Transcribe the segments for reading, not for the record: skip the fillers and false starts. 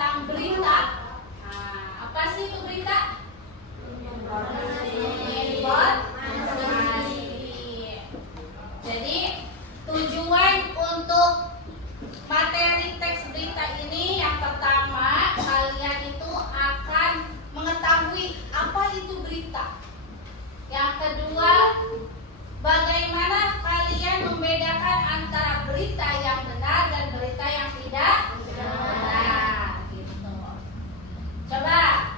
tentang berita. Apa sih itu berita? Informasi. Jadi tujuan untuk materi teks berita ini yang pertama, kalian itu akan mengetahui apa itu berita. Yang kedua, bagaimana kalian membedakan antara berita yang benar dan berita yang tidak benar, gitu. Coba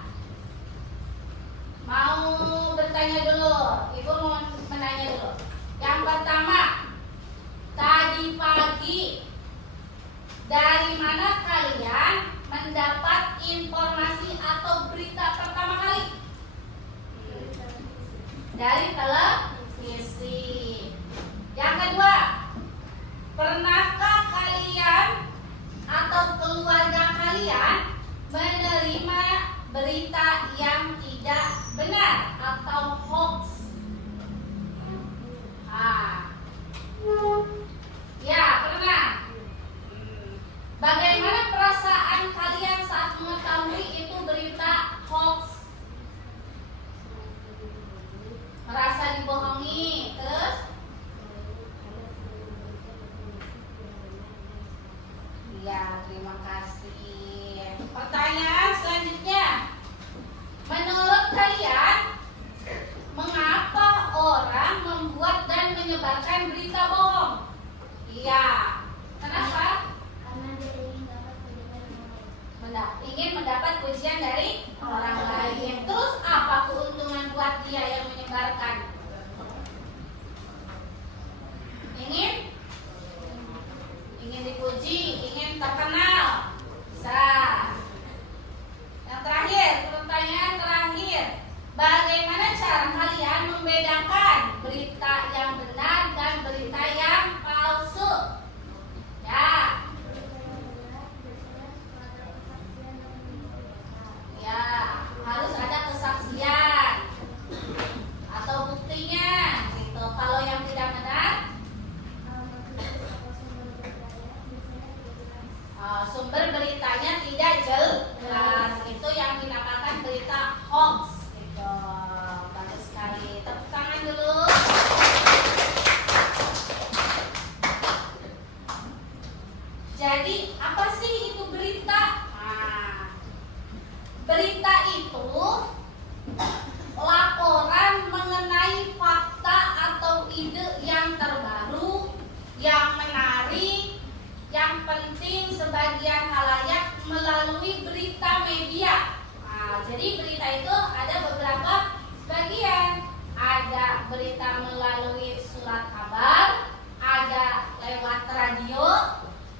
mau bertanya dulu, Ibu mau menanya dulu. Yang pertama, tadi pagi dari mana kalian mendapat informasi atau berita pertama kali? Dari televisi. Yang kedua, pernahkah kalian atau keluarga kalian menerima berita yang tidak benar atau hoax? Ya, pernah. Bagaimana perasaan kalian saat mengetahui itu berita hoax? Merasa dibohongi, terus? Ya, terima kasih. Pertanyaan selanjutnya, menurut kalian, mengapa orang membuat dan menyebarkan berita bohong? Iya, kenapa? Karena dia Ingin mendapat pujian dari orang lain. Terus apa keuntungan buat dia yang menyebarkan? Ingin dipuji, ingin terkenal. Bisa. Yang terakhir, pertanyaan terakhir, bagaimana cara kalian membedakan berita yang benar dan berita yang palsu? Ya, harus ada kesaksian atau buktinya, gitu. Kalau yang tidak benar, sumber beritanya tidak jelas, itu yang dinamakan berita hoax, gitu. Bagus sekali, tepuk tangan dulu. Jadi apa sih itu berita? Berita itu laporan mengenai fakta atau ide yang terbaru, yang menarik, yang penting sebagian halayak melalui berita media. Jadi berita itu ada beberapa bagian. Ada berita melalui surat kabar, ada lewat radio,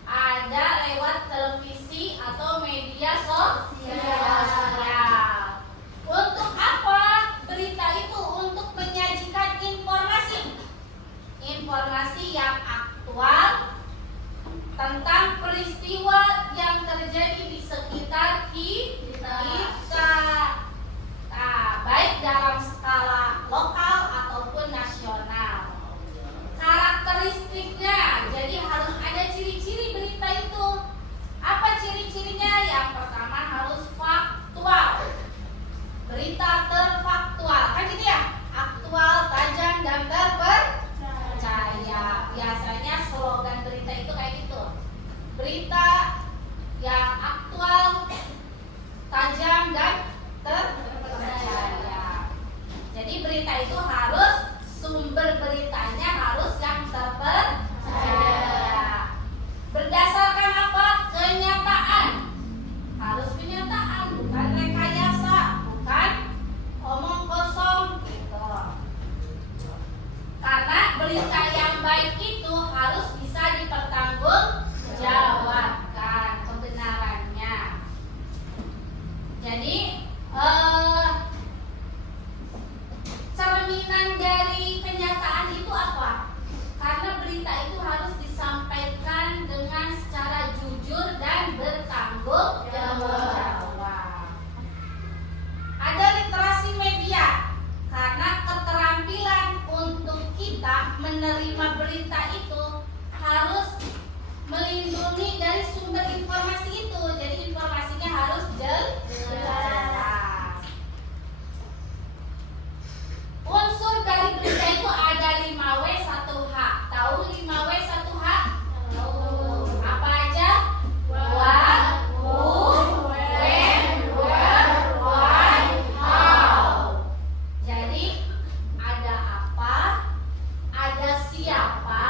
ada lewat televisi atau media sosial. Untuk apa berita itu? Untuk menyajikan informasi yang aktual tentang peristiwa yang terjadi di sekitar kita. Baik dalam skala lokal ataupun nasional. Karakteristiknya, jadi harus ada ciri-ciri berita itu. Apa ciri-cirinya? Yang pertama harus faktual. Berita terfaktual, kan gitu ya? Aktual, tajam, dan terpercaya. Biasanya slogan berita itu kayak gitu. Berita yang aktual, tajam, dan terpercaya. Jadi berita itu harus, sumber beritanya harus yang terpercaya. Berdasarkan apa? Kenyataan. Harus kenyataan, bukan rekayasa, bukan omong kosong, gitu. Karena berita yang baik itu harus bisa dipertanggungjawabkan kebenarannya. Jadi cerminan dari kenyataan itu apa? Karena berita itu harus disampaikan dengan secara jujur dan bertanggung jawab. Ada literasi media, karena keterampilan untuk kita menerima berita itu harus melindungi dari sumber informasi itu. Jadi informasinya jelas. Unsur dari berita itu ada 5W 1H. Tahu 5W 1H? Apa aja? What, who, when, where, why, how. Jadi ada apa, ada siapa,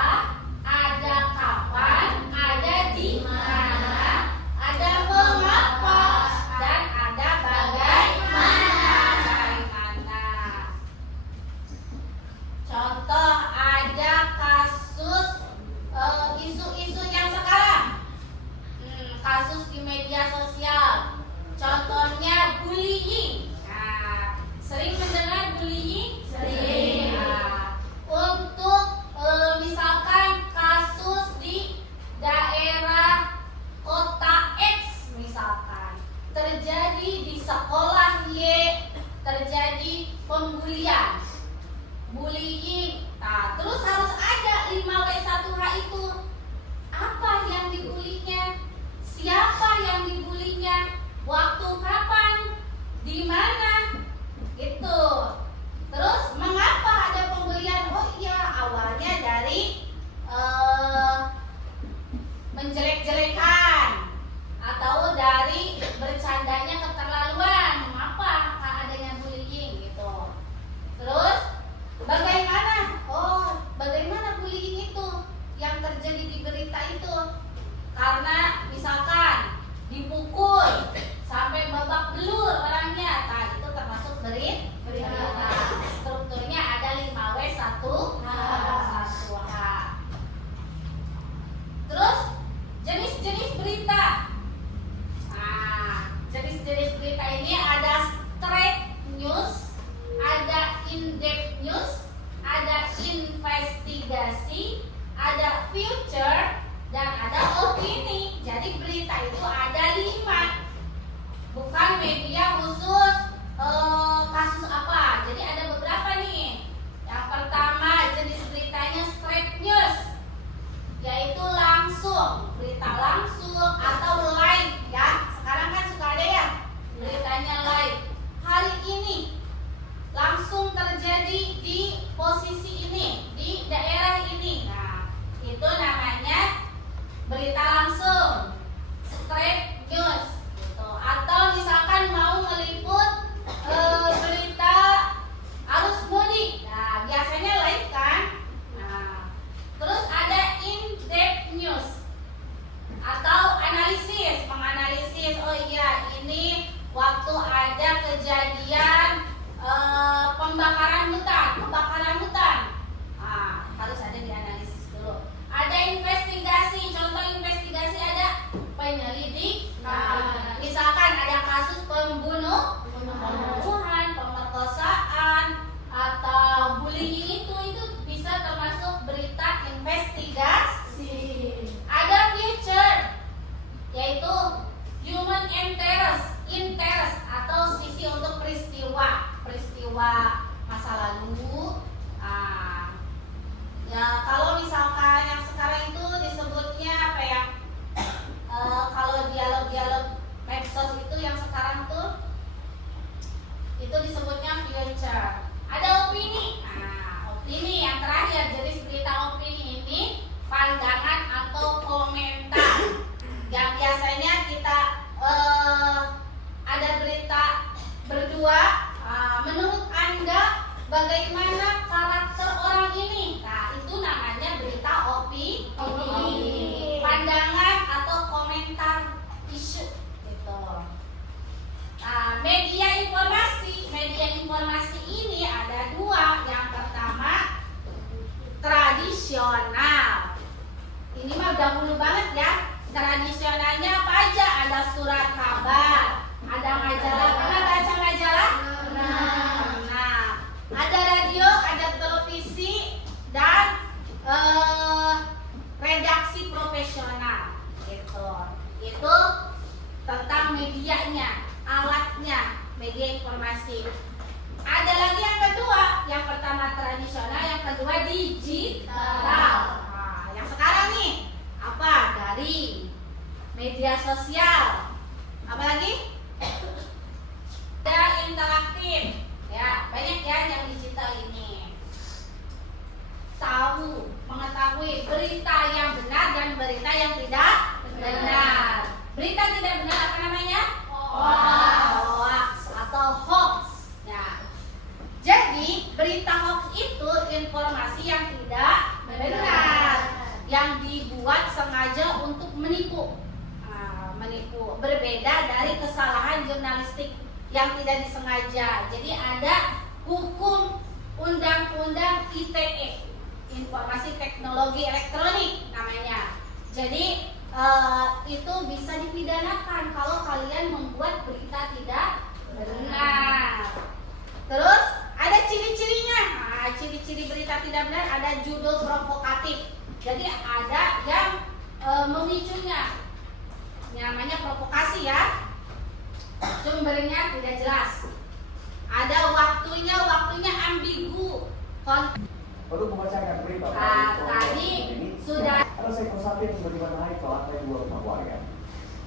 ada kapan, ada di mana, ada mengapa, dan ada bagaimana. Contoh ada kasus isu-isu yang sekarang, kasus di media sosial. Contohnya bullying. Nah, sering mendengar bullying? Sering. Nah, untuk misalkan kasus di daerah kota X misalkan terjadi di sekolah Y, terjadi pembulian, bullying. Nah, terus harus ada 5W 1H itu. Apa yang dibulinya? Siapa yang dibulinya? Waktu kapan? Di mana? Itu. Terus mengapa ada pembulian? Oh iya, awalnya dari menjelek-jelekan atau dari bercandanya keterlaluan. Mengapa adanya bullying gitu. Terus bagaimana? Oh, bagaimana bullying itu yang terjadi di berita itu? Karena misalkan dipukul sampai babak belur orangnya, nah itu termasuk berita. Strukturnya ada 5W 1H. Terus jenis-jenis berita. Nah, jenis-jenis berita ini ada straight news, ada in-depth news, ada investigasi, ada future, dan ada opini. Jadi berita itu ada 5. Bukan media khusus kasus apa. Jadi ada beberapa nih. Yang pertama jenis beritanya straight news, yaitu langsung, berita langsung atau live ya. Sekarang kan suka ada ya beritanya live. Hari ini langsung terjadi di posisi ini, di daerah ini. Nah, itu namanya berita langsung, straight news gitu. Atau misalkan mau meliput berita arus mudik. Nah, biasanya live kan. Nah, terus ada in-depth news atau analisis, menganalisis. Oh iya, ini waktu ada kejadian kebakaran hutan. Nah, harus ada dianalisis dulu. Ada investigasi, contoh investigasi ada penyelidik. Nah, misalkan ada kasus pembunuhan, pemerkosaan, atau bullying itu bisa termasuk berita investigasi. Ada future, yaitu human interest atau sisi untuk peristiwa masa lalu. Ya kalau misalkan yang sekarang itu disebutnya apa ya? Kalau dialog medsos itu yang sekarang tuh itu disebutnya future. Ada opini. Nah, opini yang terakhir, jenis berita opini ini pandangan atau komentar. Yang biasanya kita ada berita berdua. Menurut Anda bagaimana karakter orang ini? Nah, itu namanya berita opini. Pandangan atau komentar isu gitu. Nah, media informasi ini ada 2. Yang pertama tradisional. Ini mah dahulu banget ya. Tradisionalnya apa aja? Ada surat kabar, ada majalah. Pernah baca majalah? Nah, ada radio, ada televisi, dan redaksi profesional. Itu tentang medianya, alatnya, media informasi. Ada lagi yang kedua, yang pertama tradisional, yang kedua digital. Nah, yang sekarang nih apa? Dari media sosial. Apa lagi? interaktif. Ya, banyak ya yang digital ini. Tahu, mengetahui berita yang benar dan berita yang tidak benar. Berita tidak benar apa namanya? Hoax atau hoax. Ya. Jadi berita hoax itu informasi yang tidak benar, yang dibuat sengaja untuk menipu. Menipu berbeda dari kesalahan jurnalistik yang tidak disengaja. Jadi ada hukum undang-undang ITE, informasi teknologi elektronik namanya. Jadi itu bisa dipidanakan kalau kalian membuat berita tidak benar. Terus ada ciri-cirinya. Ciri-ciri berita tidak benar ada judul provokatif. Jadi ada yang memicunya, namanya provokasi ya. Sumbernya tidak jelas. Ada waktunya ambigu. Untuk membacakan berita Tadi sudah ada seekor sapi yang tiba-tiba naik ke lantai 2 rumah warga.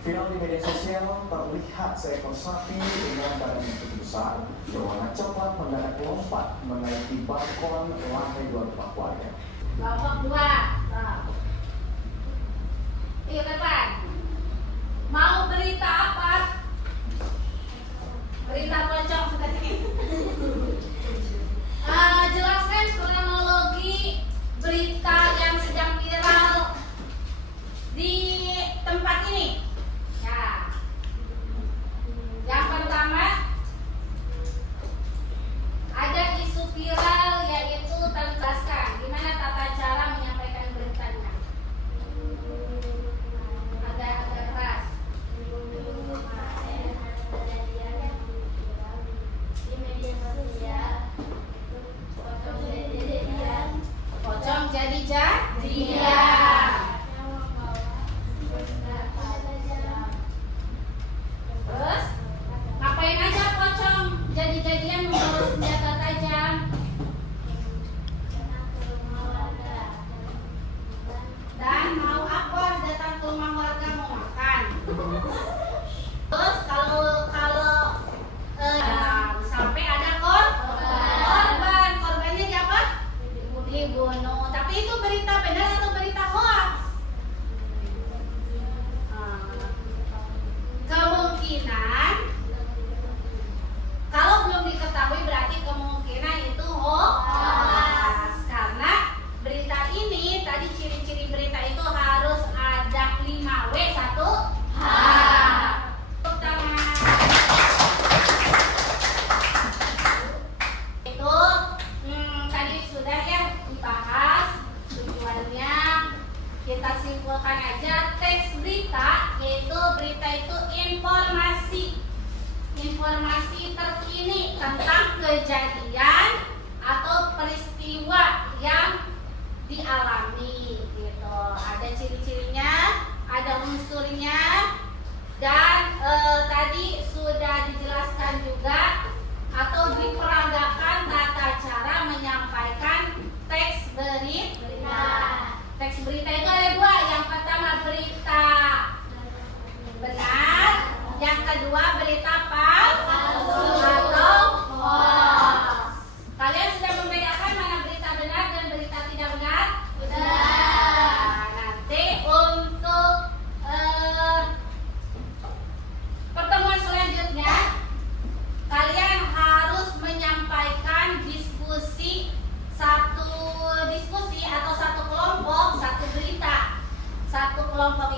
Viral di media sosial terlihat seekor sapi dengan badan yang cukup besar berwarna coklat mendadak lompat menaiki balkon lantai 2 rumah warga. kelompok 2. Yuk depan. Mau berita apa? Berita pocong sudah sini. Jelaskan kronologi berita yang sedang viral di tempat ini. Ya. Yang pertama ada isu viral yaitu terjelaskan gimana tata cara menyampaikan beritanya. Agak keras. Pocong jadi jadian. Terus ngapain aja pocong jadi-jadian membawa senjata tajam? Dan mau apa? Datang ke rumah warga mau makan. Terus kalau sampai ada korbannya siapa? Dibunuh. Tapi itu berita benar atau berita hoax? Kemungkinan kalau belum diketahui berarti kemungkinan itu hoax. Karena berita ini tadi ciri-ciri berita itu harus ada 5W 1H. Itu tadi sudah ya dibahas tujuannya. Kita simpulkan aja teks berita, yaitu berita itu informasi terkini tentang kejadian atau peristiwa yang dialami gitu. Ada ciri-cirinya, ada unsurnya, dan tadi sudah dijelaskan juga atau diperagakan tata cara menyampaikan teks berita. Teks berita itu ada 2. Yang pertama berita benar, yang kedua berita palsu atau hoax. Kalian sudah membedakan mana berita benar dan berita tidak benar? Nah, nanti untuk pertemuan selanjutnya kalian harus menyampaikan satu diskusi atau satu kelompok, satu berita. Satu kelompok